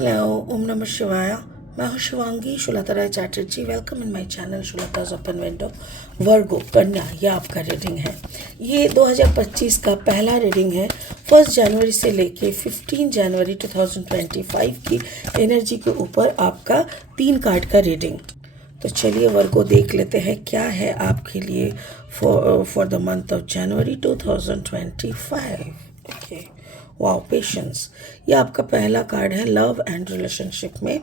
Hello, Om Namah Shivaya. मैं हूँ Shivangi Shulata Rai Chatterjee. Welcome in my channel Shulata's open window. Virgo कन्या, ये आपका रीडिंग है। ये 2025 का पहला रीडिंग है। 1 जनवरी से लेके 15 जनवरी 2025 की एनर्जी के ऊपर आपका 3 कार्ड का रीडिंग। तो चलिए वर्गो देख लेते हैं क्या है आपके लिए for the month of January 2025। Okay, wow, patience. ये आपका पहला कार्ड है लव एंड रिलेशनशिप में।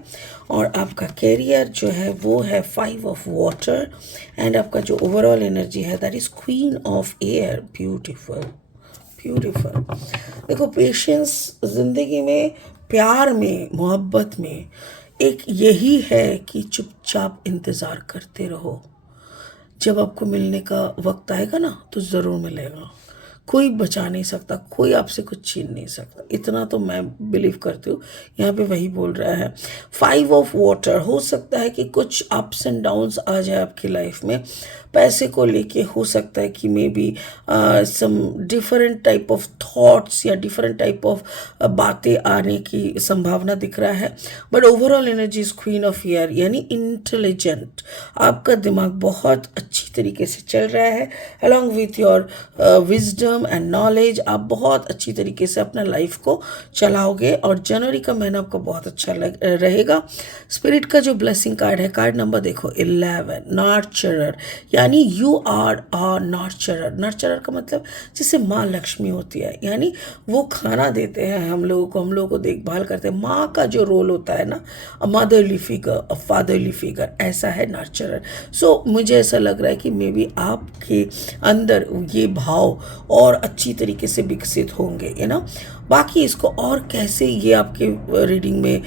और आपका कैरियर जो है वो है 5 ऑफ वाटर। एंड आपका जो ओवरऑल एनर्जी है that is queen of air. Beautiful beautiful. देखो, पेशेंस जिंदगी में, प्यार में, मोहब्बत में एक यही है कि चुपचाप इंतज़ार करते रहो। जब आपको मिलने का वक्त आएगा ना तो ज़रूर मिलेगा। कोई बचा नहीं सकता, कोई आपसे कुछ छीन नहीं सकता, इतना तो मैं बिलीव करती हूँ। यहाँ पे वही बोल रहा है। 5 ऑफ वाटर, हो सकता है कि कुछ अप्स एंड डाउन्स आ जाए आपकी लाइफ में। पैसे को लेके हो सकता है कि maybe some different type of thoughts या डिफरेंट टाइप ऑफ बातें आने की संभावना दिख रहा है। But overall energy is queen of year, यानी इंटेलिजेंट। आपका दिमाग बहुत अच्छी तरीके से चल रहा है। Along with your wisdom and knowledge आप बहुत अच्छी तरीके से अपना लाइफ को चलाओगे। और जनवरी का महीना आपको बहुत अच्छा रहेगा। स्पिरिट का जो ब्लेसिंग कार्ड है, कार्ड नंबर देखो 11, नर्चरर। यानी यू आर अ नर्चरर। नर्चरर का मतलब जैसे माँ लक्ष्मी होती है, यानी वो खाना देते हैं हम लोगों को, हम लोगों को देखभाल करते हैं। माँ का जो रोल होता है ना, अ मदरली फिगर, अ फादरली फिगर, ऐसा है नर्चरर। सो मुझे ऐसा लग रहा है कि मे बी आपके अंदर ये भाव और अच्छी तरीके से विकसित होंगे, बाकी इसको और कैसे ये आपके रीडिंग में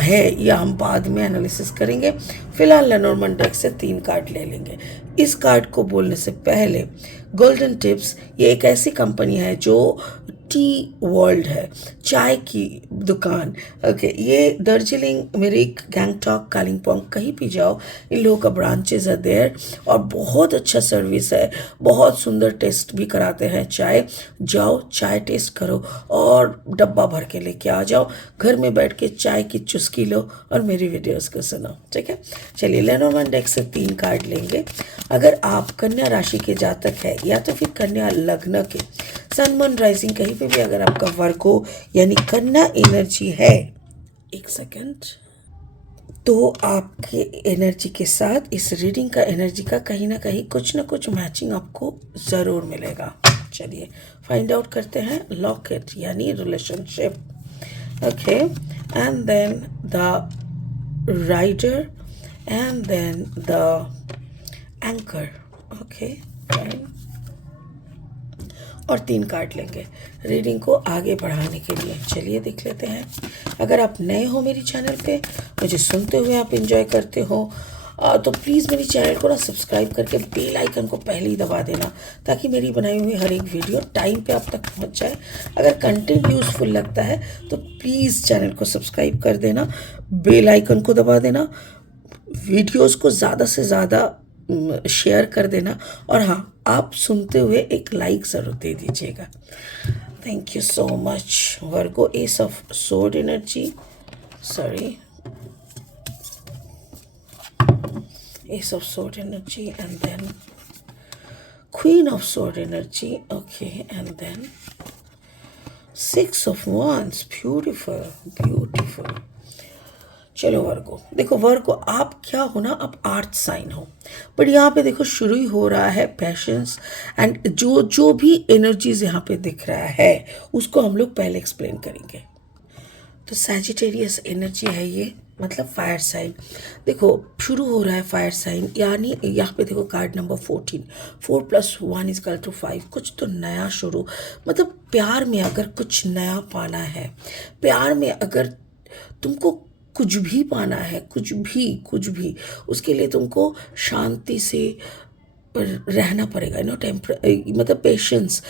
है, या हम बाद में एनालिसिस करेंगे। फिलहाल लेनोर्मन डेक से 3 कार्ड ले लेंगे। इस कार्ड को बोलने से पहले गोल्डन टिप्स, ये एक ऐसी कंपनी है जो टी वर्ल्ड है, चाय की दुकान। ओके, ये दार्जिलिंग, मिरिक, गैंगटॉक, कालिम्पोंग, कहीं भी जाओ इन लोगों का ब्रांचेज है देयर। और बहुत अच्छा सर्विस है, बहुत सुंदर टेस्ट भी कराते हैं चाय। जाओ, चाय टेस्ट करो और डब्बा भर के लेके आ जाओ। घर में बैठ के चाय की चुस्की लो और मेरी वीडियोस को सुनो, ठीक है। चलिए, लेनोर्मन डेक से 3 कार्ड लेंगे। अगर आप कन्या राशि के जातक है या तो फिर कन्या लग्न के, सन मून राइजिंग कहीं पे भी अगर आपका वर्क हो यानी कन्या एनर्जी है, एक सेकंड, तो आपके एनर्जी के साथ इस रीडिंग का एनर्जी का कहीं ना कहीं कुछ ना कुछ मैचिंग आपको ज़रूर मिलेगा। चलिए फाइंड आउट करते हैं। लॉकेट यानी relationship, okay, and then the rider and then the anchor, okay, fine. और 3 कार्ड लेंगे रीडिंग को आगे बढ़ाने के लिए। चलिए देख लेते हैं। अगर आप नए हो मेरी चैनल पे, मुझे सुनते हुए आप एंजॉय करते हो, तो प्लीज़ मेरी चैनल को ना सब्सक्राइब करके बेल आइकन को पहले ही दबा देना, ताकि मेरी बनाई हुई हर एक वीडियो टाइम पे आप तक पहुंच जाए। अगर कंटेंट यूज़फुल लगता है तो प्लीज़ चैनल को सब्सक्राइब कर देना, बेल आइकन को दबा देना, वीडियोस को ज़्यादा से ज़्यादा शेयर कर देना। और हाँ, आप सुनते हुए एक लाइक ज़रूर दे दीजिएगा। Thank you so much. Virgo, ace of sword energy, sorry, ace of sword energy and then queen of sword energy, okay, and then 6 of wands। Beautiful beautiful. चलो वर्गो, देखो वर्गो, आप क्या हो ना, आप आर्थ साइन हो, बट यहाँ पे देखो शुरू ही हो रहा है पैशंस। एंड जो जो भी एनर्जीज यहाँ पे दिख रहा है उसको हम लोग पहले एक्सप्लेन करेंगे। तो सैजिटेरियस एनर्जी है ये, मतलब फायर साइन। देखो शुरू हो रहा है फायर साइन, यानी यहाँ पे देखो कार्ड नंबर 14, 4 + 1 = 5। कुछ तो नया शुरू, मतलब प्यार में अगर कुछ नया पाना है, प्यार में अगर तुमको कुछ भी पाना है, कुछ भी, उसके लिए तुमको शांति से रहना पड़ेगा, मतलब patience,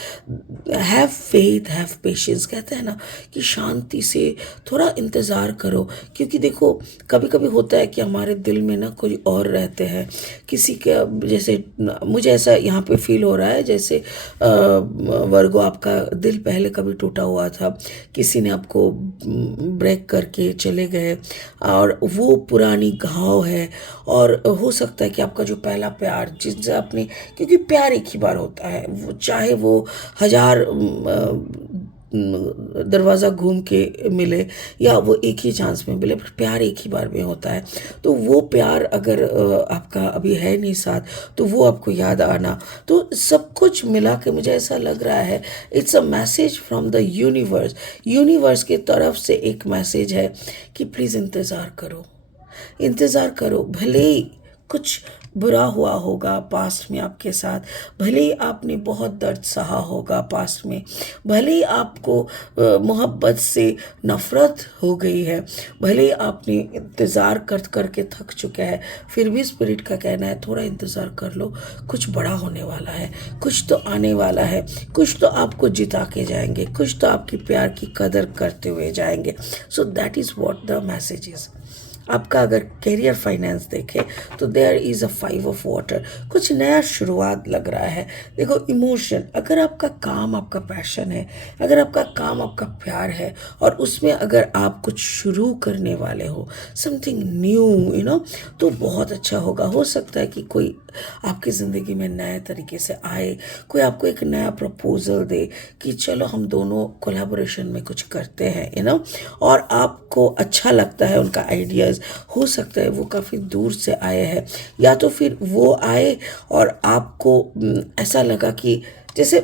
have faith, have patience. कहते हैं ना कि शांति से थोड़ा इंतज़ार करो, क्योंकि देखो कभी कभी होता है कि हमारे दिल में ना कोई और रहते हैं, किसी के, जैसे मुझे ऐसा यहाँ पे फील हो रहा है जैसे वर्गो आपका दिल पहले कभी टूटा हुआ था, किसी ने आपको ब्रेक करके चले गए, और वो पुरानी घाव है। और हो सकता है कि आपका जो पहला प्यार जिससे आपने, क्योंकि प्यार एक ही बार होता है, वो चाहे वो 1000 दरवाज़ा घूम के मिले या वो एक ही चांस में मिले, पर प्यार एक ही बार में होता है। तो वो प्यार अगर आपका अभी है नहीं साथ, तो वो आपको याद आना, तो सब कुछ मिला के मुझे ऐसा लग रहा है it's a message from the universe. Universe की तरफ से एक मैसेज है कि प्लीज़ इंतज़ार करो, इंतज़ार करो। भले ही कुछ बुरा हुआ होगा पास्ट में आपके साथ, भले ही आपने बहुत दर्द सहा होगा पास्ट में, भले ही आपको मोहब्बत से नफ़रत हो गई है, भले ही आपने इंतज़ार कर कर के थक चुका है, फिर भी स्पिरिट का कहना है थोड़ा इंतज़ार कर लो, कुछ बड़ा होने वाला है, कुछ तो आने वाला है, कुछ तो आपको जिता के जाएंगे, कुछ तो आपकी प्यार की कदर करते हुए जाएंगे। So that is what the message is. आपका अगर करियर फाइनेंस देखें तो there is a 5 of water, कुछ नया शुरुआत लग रहा है। देखो इमोशन, अगर आपका काम आपका पैशन है, अगर आपका काम आपका प्यार है, और उसमें अगर आप कुछ शुरू करने वाले हो, समथिंग न्यू तो बहुत अच्छा होगा। हो सकता है कि कोई आपकी ज़िंदगी में नए तरीके से आए, कोई आपको एक नया प्रपोजल दे कि चलो हम दोनों कोलैबोरेशन में कुछ करते हैं और आपको अच्छा लगता है उनका आइडियाज़। हो सकता है वो काफ़ी दूर से आए हैं, या तो फिर वो आए और आपको ऐसा लगा कि जैसे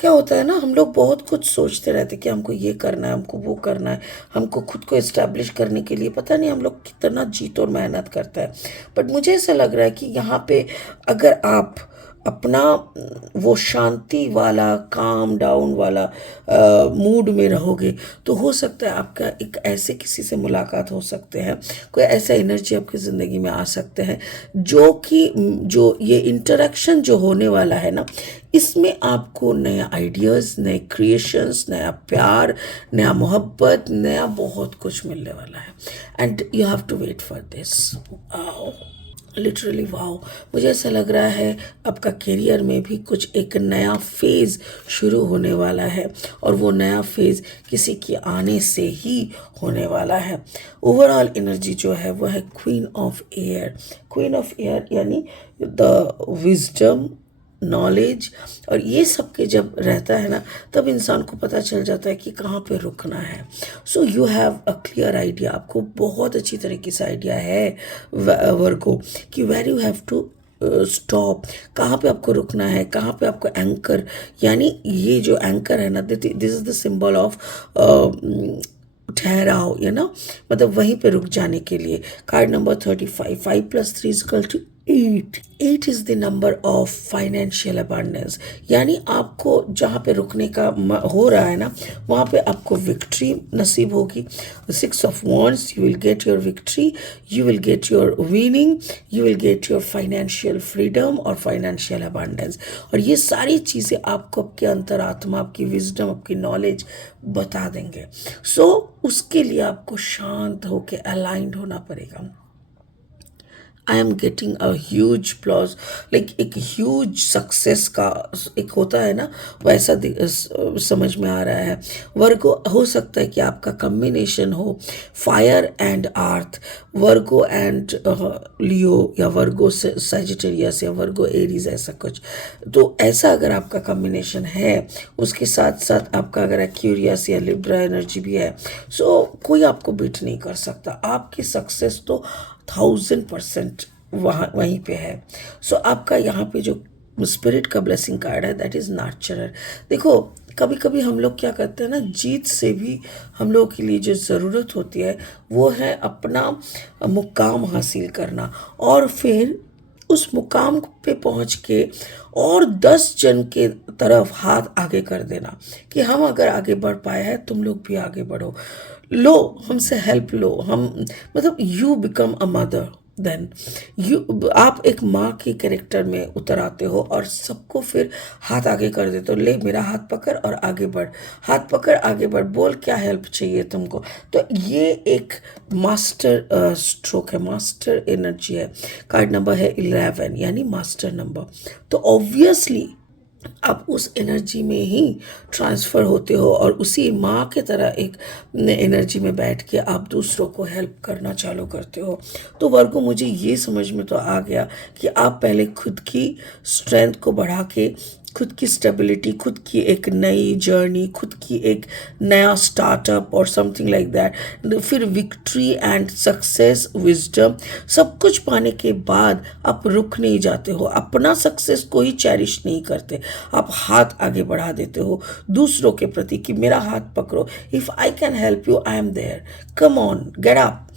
क्या होता है ना, हम लोग बहुत कुछ सोचते रहते कि हमको ये करना है, हमको वो करना है, हमको खुद को इस्टेब्लिश करने के लिए पता नहीं हम लोग कितना जीत और मेहनत करते हैं। बट मुझे ऐसा लग रहा है कि यहाँ पे अगर आप अपना वो शांति वाला काम डाउन वाला मूड में रहोगे, तो हो सकता है आपका एक ऐसे किसी से मुलाकात हो सकते हैं, कोई ऐसा एनर्जी आपकी ज़िंदगी में आ सकते हैं जो कि जो ये इंटरेक्शन जो होने वाला है ना, इसमें आपको नए आइडियाज़, नए क्रिएशंस, नया प्यार, नया मोहब्बत, नया बहुत कुछ मिलने वाला है। And you have to wait for this. Literally wow, मुझे ऐसा लग रहा है आपका करियर में भी कुछ एक नया फेज़ शुरू होने वाला है, और वो नया फेज़ किसी के आने से ही होने वाला है। ओवरऑल एनर्जी जो है वो है queen of air. Queen of air यानी द विजडम, नॉलेज, और ये सब के जब रहता है ना, तब इंसान को पता चल जाता है कि कहाँ पे रुकना है। So you have a clear idea, आपको बहुत अच्छी तरीके से आइडिया है वर्गो कि where you have to stop, कहाँ पे आपको रुकना है, कहाँ पे आपको एंकर, यानी ये जो एंकर है ना, this is the symbol of ठहराव, मतलब वहीं पे रुक जाने के लिए। Card number 35, 5 + 3 = 8। 8 is the number of financial abundance, यानी आपको जहाँ पे रुकने का हो रहा है ना, वहाँ पे आपको विक्ट्री नसीब होगी। 6 of wands, you will get your victory, you will get your winning, you will get your financial freedom और फाइनेंशियल अबांडेंस। और ये सारी चीज़ें आपको आपके अंतरात्मा, आपकी विजडम, आपकी नॉलेज बता देंगे। सो उसके लिए आपको शांत होकर अलाइंड होना पड़ेगा। I am getting a huge plus, like एक ह्यूज सक्सेस का एक होता है ना, वैसा समझ में आ रहा है। वर्गो, हो सकता है कि आपका कम्बिनेशन हो fire and earth, Virgo and Leo, या वर्गो सजिटेरियस, या वर्गो एरीज, ऐसा कुछ। तो ऐसा अगर आपका कम्बिनेशन है, उसके साथ साथ आपका अगर एक्यूरियस या लिब्रा एनर्जी भी है, सो कोई आपको बीट नहीं कर सकता। आपकी सक्सेस तो 1000% वहीं पे है। सो आपका यहाँ पे जो स्पिरिट का ब्लेसिंग कार्ड है, दैट इज़ नर्चरर। देखो कभी कभी हम लोग क्या करते हैं ना, जीत से भी हम लोग के लिए जो ज़रूरत होती है वो है अपना मुकाम हासिल करना, और फिर उस मुकाम पे पहुंच के और 10 जन के तरफ हाथ आगे कर देना कि हम अगर आगे बढ़ पाए हैं, तुम लोग भी आगे बढ़ो, लो हमसे हेल्प लो, हम मतलब you become a mother, then आप एक माँ की कैरेक्टर में उतर आते हो और सबको फिर हाथ आगे कर देते हो, ले मेरा हाथ पकड़ और आगे बढ़, हाथ पकड़ आगे बढ़, बोल क्या हेल्प चाहिए तुमको। तो ये एक मास्टर स्ट्रोक है, मास्टर एनर्जी है। कार्ड नंबर है 11 यानी मास्टर नंबर। तो ऑब्वियसली आप उस एनर्जी में ही ट्रांसफ़र होते हो और उसी माँ के तरह एक एनर्जी में बैठ के आप दूसरों को हेल्प करना चालू करते हो। तो वर्गो मुझे ये समझ में तो आ गया कि आप पहले खुद की स्ट्रेंथ को बढ़ा के, खुद की स्टेबिलिटी, खुद की एक नई जर्नी, खुद की एक नया स्टार्टअप और समथिंग लाइक दैट, फिर विक्ट्री एंड सक्सेस, विजडम, सब कुछ पाने के बाद आप रुक नहीं जाते हो, अपना सक्सेस को ही चेरिश नहीं करते, आप हाथ आगे बढ़ा देते हो दूसरों के प्रति कि मेरा हाथ पकड़ो, if I can help you I am there, come on get up,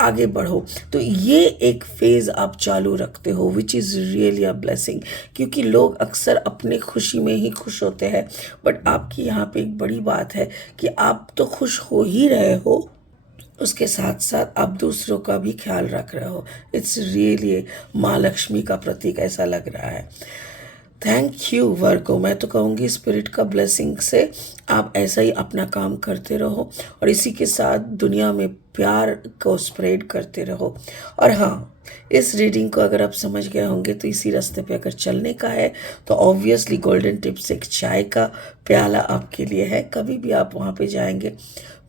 आगे बढ़ो। तो ये एक फेज़ आप चालू रखते हो which is really a blessing, क्योंकि लोग अक्सर अपने खुशी में ही खुश होते हैं, बट आपकी यहाँ पे एक बड़ी बात है कि आप तो खुश हो ही रहे हो, उसके साथ साथ आप दूसरों का भी ख्याल रख रहे हो। इट्स रियली माँ लक्ष्मी का प्रतीक ऐसा लग रहा है। थैंक यू वर्गो, मैं तो कहूँगी स्पिरिट का ब्लेसिंग से आप ऐसा ही अपना काम करते रहो और इसी के साथ दुनिया में प्यार को स्प्रेड करते रहो। और हाँ, इस रीडिंग को अगर आप समझ गए होंगे तो इसी रास्ते पे अगर चलने का है तो ऑब्वियसली गोल्डन टिप्स एक चाय का प्याला आपके लिए है। कभी भी आप वहाँ पे जाएंगे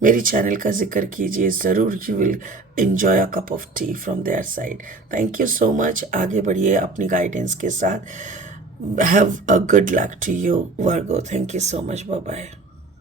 मेरी चैनल का जिक्र कीजिए ज़रूर, you will enjoy a cup of tea from their side. Thank you so much. आगे बढ़िए अपनी गाइडेंस के साथ। Have a good luck to you, Virgo. Thank you so much. Bye bye.